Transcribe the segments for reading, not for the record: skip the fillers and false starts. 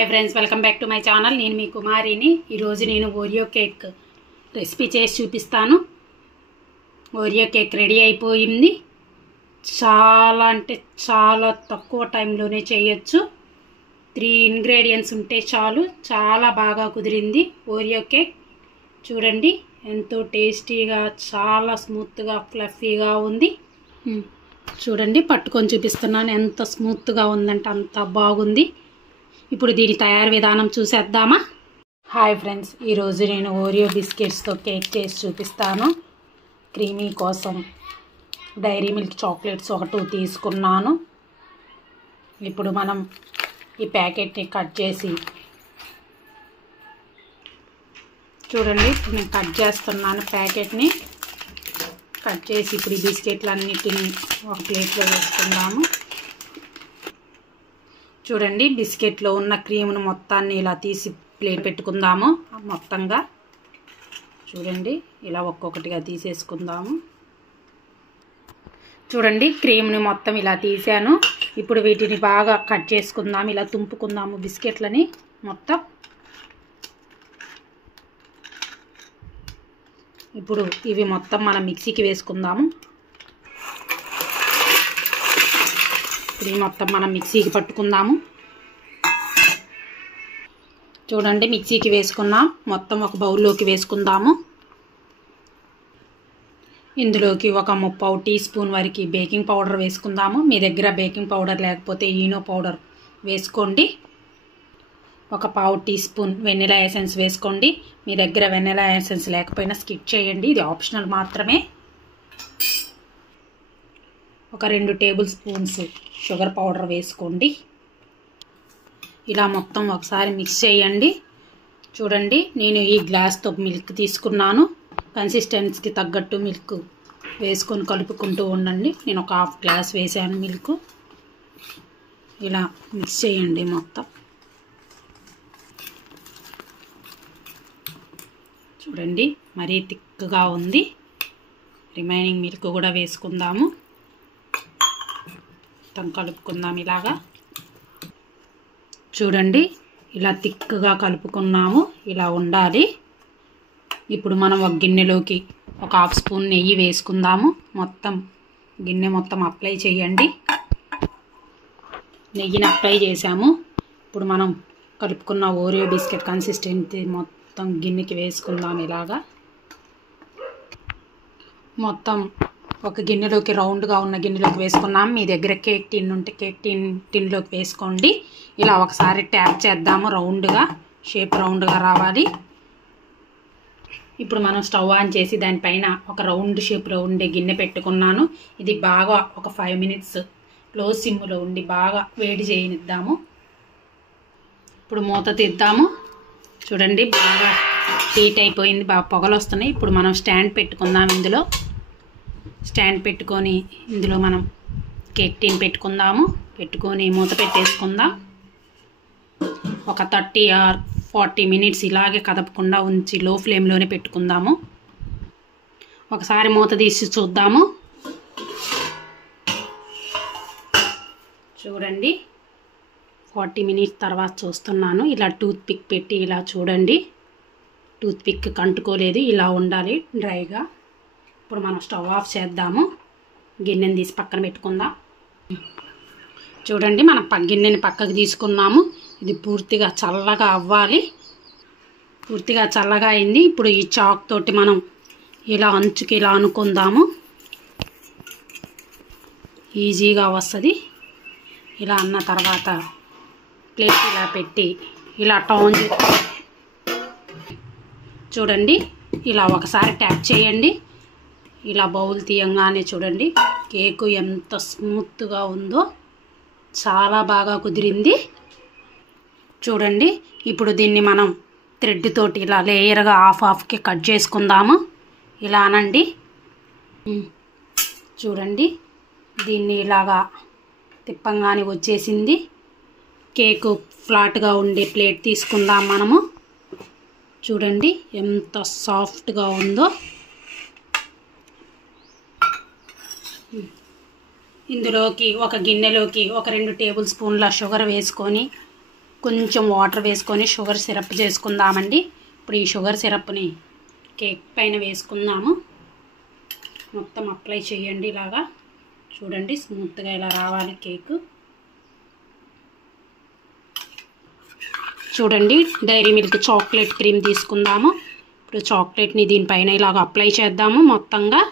Hi friends, welcome back to my channel. నేను మీ కుమారిని. ఈరోజు నేను ఓరియో కేక్ రెసిపీ చేసి చూపిస్తాను. ఓరియో కేక్ రెడీ అయిపోయింది. చాలా అంటే చాలా తక్కువ టైంలోనే చేయొచ్చు. 3 ఇంగ్రీడియంట్స్ ఉంటే చాలు. చాలా బాగా కుదిరింది ఓరియో కేక్. చూడండి ఎంతో టేస్టీగా, చాలా స్మూత్గా, ఫ్లఫీగా ఉంది. చూడండి, పట్టుకొని చూపిస్తున్నాను. ఎంత స్మూత్గా ఉందంటే అంత బాగుంది. ఇప్పుడు దీని తయారు విధానం చూసేద్దామా? హాయ్ ఫ్రెండ్స్, ఈరోజు నేను ఓరియో బిస్కెట్స్తో కేక్ చేసి చూపిస్తాను. క్రీమీ కోసం డైరీ మిల్క్ చాక్లెట్స్ ఒక 2 తీసుకున్నాను. ఇప్పుడు మనం ఈ ప్యాకెట్ని కట్ చేసి, చూడండి ఇప్పుడు నేను కట్ చేస్తున్నాను. ప్యాకెట్ని కట్ చేసి ఇప్పుడు ఈ బిస్కెట్లన్నిటిని ఒక ప్లేట్లో వేసుకుందాము. చూడండి, బిస్కెట్లో ఉన్న క్రీమ్ను మొత్తాన్ని ఇలా తీసి ప్లేట్ పెట్టుకుందాము. మొత్తంగా చూడండి, ఇలా ఒక్కొక్కటిగా తీసేసుకుందాము. చూడండి, క్రీమ్ని మొత్తం ఇలా తీసాను. ఇప్పుడు వీటిని బాగా కట్ చేసుకుందాము. ఇలా తుంపుకుందాము బిస్కెట్లని మొత్తం. ఇప్పుడు ఇవి మొత్తం మనం మిక్సీకి వేసుకుందాము. ఇప్పుడు మొత్తం మనం మిక్సీకి పట్టుకుందాము. చూడండి, మిక్సీకి వేసుకున్నాం. మొత్తం ఒక బౌల్లోకి వేసుకుందాము. ఇందులోకి ఒక 3/4 టీ స్పూన్ వరకు బేకింగ్ పౌడర్ వేసుకుందాము. మీ దగ్గర బేకింగ్ పౌడర్ లేకపోతే ఈనో పౌడర్ వేసుకోండి. ఒక 1/4 టీ స్పూన్ వెనిలా ఎసెన్స్ వేసుకోండి. మీ దగ్గర వెనిలా ఎసెన్స్ లేకపోయినా స్కిప్ చేయండి, ఇది ఆప్షనల్ మాత్రమే. ఒక 2 టేబుల్ స్పూన్స్ షుగర్ పౌడర్ వేసుకోండి. ఇలా మొత్తం ఒకసారి మిక్స్ చేయండి. చూడండి, నేను ఈ గ్లాస్తో మిల్క్ తీసుకున్నాను. కన్సిస్టెన్సీకి తగ్గట్టు మిల్క్ వేసుకొని కలుపుకుంటూ ఉండండి. నేను ఒక 1/2 గ్లాస్ వేసాను మిల్క్. ఇలా మిక్స్ చేయండి మొత్తం. చూడండి, మరీ థిక్గా ఉంది. రిమైనింగ్ మిల్క్ కూడా వేసుకుందాము. మొత్తం కలుపుకుందాం ఇలాగా. చూడండి, ఇలా థిక్గా కలుపుకున్నాము. ఇలా ఉండాలి. ఇప్పుడు మనం ఒక గిన్నెలోకి ఒక 1/2 స్పూన్ నెయ్యి వేసుకుందాము. మొత్తం గిన్నె మొత్తం అప్లై చేయండి. నెయ్యిని అప్లై చేసాము. ఇప్పుడు మనం కలుపుకున్న ఓరియో బిస్కెట్ కన్సిస్టెన్సీ మొత్తం గిన్నెకి వేసుకుందాం ఇలాగా. మొత్తం ఒక గిన్నెలోకి రౌండ్గా ఉన్న గిన్నెలోకి వేసుకున్నాం. మీ దగ్గర కేక్ టిన్ ఉంటే కేక్ టిన్లోకి వేసుకోండి. ఇలా ఒకసారి ట్యాప్ చేద్దాము. రౌండ్గా షేప్ రౌండ్గా రావాలి. ఇప్పుడు మనం స్టవ్ ఆన్ చేసి దానిపైన ఒక రౌండ్ షేప్లో ఉండే గిన్నె పెట్టుకున్నాను. ఇది బాగా ఒక 5 మినిట్స్ లో సిమ్లో ఉండి బాగా వేడి చేయనిద్దాము. ఇప్పుడు మూత తీద్దాము. చూడండి, బాగా హీట్ అయిపోయింది, బాగా పొగలు వస్తున్నాయి. ఇప్పుడు మనం స్టాండ్ పెట్టుకుందాం. ఇందులో స్టాండ్ పెట్టుకొని ఇందులో మనం కేక్ టిన్ పెట్టుకుందాము. పెట్టుకొని మూత పెట్టేసుకుందాం. ఒక 30 or 40 మినిట్స్ ఇలాగే కదపకుండా ఉంచి లో ఫ్లేమ్లోనే పెట్టుకుందాము. ఒకసారి మూత తీసి చూద్దాము. చూడండి, 40 మినిట్స్ తర్వాత చూస్తున్నాను. ఇలా టూత్ పిక్ పెట్టి ఇలా చూడండి. టూత్ పిక్ కంటుకోలేదు, ఇలా ఉండాలి డ్రైగా. ఇప్పుడు మనం స్టవ్ ఆఫ్ చేద్దాము. గిన్నెని తీసి పక్కన పెట్టుకుందాం. చూడండి, మనం గిన్నెని పక్కకు తీసుకున్నాము. ఇది పూర్తిగా చల్లగా అవ్వాలి. పూర్తిగా చల్లగా అయింది. ఇప్పుడు ఈ చాక్ తోటి మనం ఇలా అంచుకి ఇలా అనుకుందాము. ఈజీగా వస్తుంది. ఇలా అన్న తర్వాత ప్లేట్ ఇలా పెట్టి ఇలా టర్న్ చూడండి, ఇలా ఒకసారి ట్యాప్ చేయండి. ఇలా బౌల్ తీయంగానే చూడండి కేకు ఎంత స్మూత్గా ఉందో, చాలా బాగా కుదిరింది. చూడండి, ఇప్పుడు దీన్ని మనం థ్రెడ్ తోటి ఇలా లేయర్గా హాఫ్కి కట్ చేసుకుందాము. ఇలా అనండి. చూడండి, దీన్ని ఇలాగా తిప్పంగానే వచ్చేసింది. కేకు ఫ్లాట్గా ఉండే ప్లేట్ తీసుకుందాం మనము. చూడండి ఎంత సాఫ్ట్గా ఉందో. ఇందులోకి ఒక గిన్నెలోకి ఒక 2 టేబుల్ స్పూన్ల షుగర్ వేసుకొని కొంచెం వాటర్ వేసుకొని షుగర్ సిరప్ చేసుకుందామండి. ఇప్పుడు ఈ షుగర్ సిరప్ని కేక్ పైన వేసుకుందాము. మొత్తం అప్లై చేయండి. ఇలాగా చూడండి, స్మూత్గా ఇలా రావాలి కేక్. చూడండి, డైరీ మిల్క్ చాక్లెట్ క్రీమ్ తీసుకుందాము. ఇప్పుడు చాక్లెట్ని దీనిపైన ఇలాగ అప్లై చేద్దాము మొత్తంగా.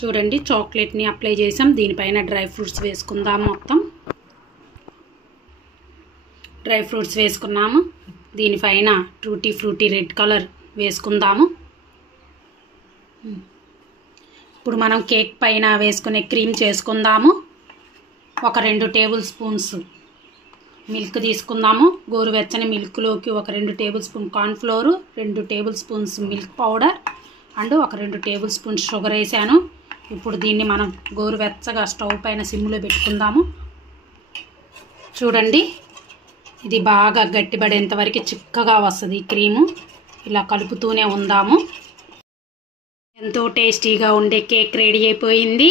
చూడండి, చాక్లెట్ని అప్లై చేసాం. దీనిపైన డ్రై ఫ్రూట్స్ వేసుకుందాము. మొత్తం డ్రై ఫ్రూట్స్ వేసుకున్నాము. దీనిపైన టూటీ ఫ్రూటీ రెడ్ కలర్ వేసుకుందాము. ఇప్పుడు మనం కేక్ పైన వేసుకునే క్రీమ్ చేసుకుందాము. ఒక 2 టేబుల్ స్పూన్స్ మిల్క్ తీసుకుందాము. గోరువెచ్చని మిల్క్లోకి ఒక 2 table spoon cornflour, 2 table spoons milk powder and ఒక 2 టేబుల్ స్పూన్స్ షుగర్ వేసాను. ఇప్పుడు దీన్ని మనం గోరువెచ్చగా స్టవ్ పైన సిమ్లో పెట్టుకుందాము. చూడండి, ఇది బాగా గట్టిపడేంత వరకు చిక్కగా వస్తుంది ఈ క్రీము. ఇలా కలుపుతూనే ఉందాము. ఎంతో టేస్టీగా ఉండే కేక్ రెడీ అయిపోయింది.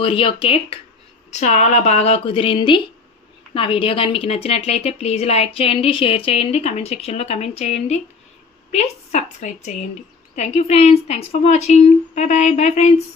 ఓరియో కేక్ చాలా బాగా కుదిరింది. నా వీడియో కానీ మీకు నచ్చినట్లయితే ప్లీజ్ లైక్ చేయండి, షేర్ చేయండి, కమెంట్ సెక్షన్లో కమెంట్ చేయండి, ప్లీజ్ సబ్స్క్రైబ్ చేయండి. Thank you friends. Thanks for watching. Bye bye. Bye friends.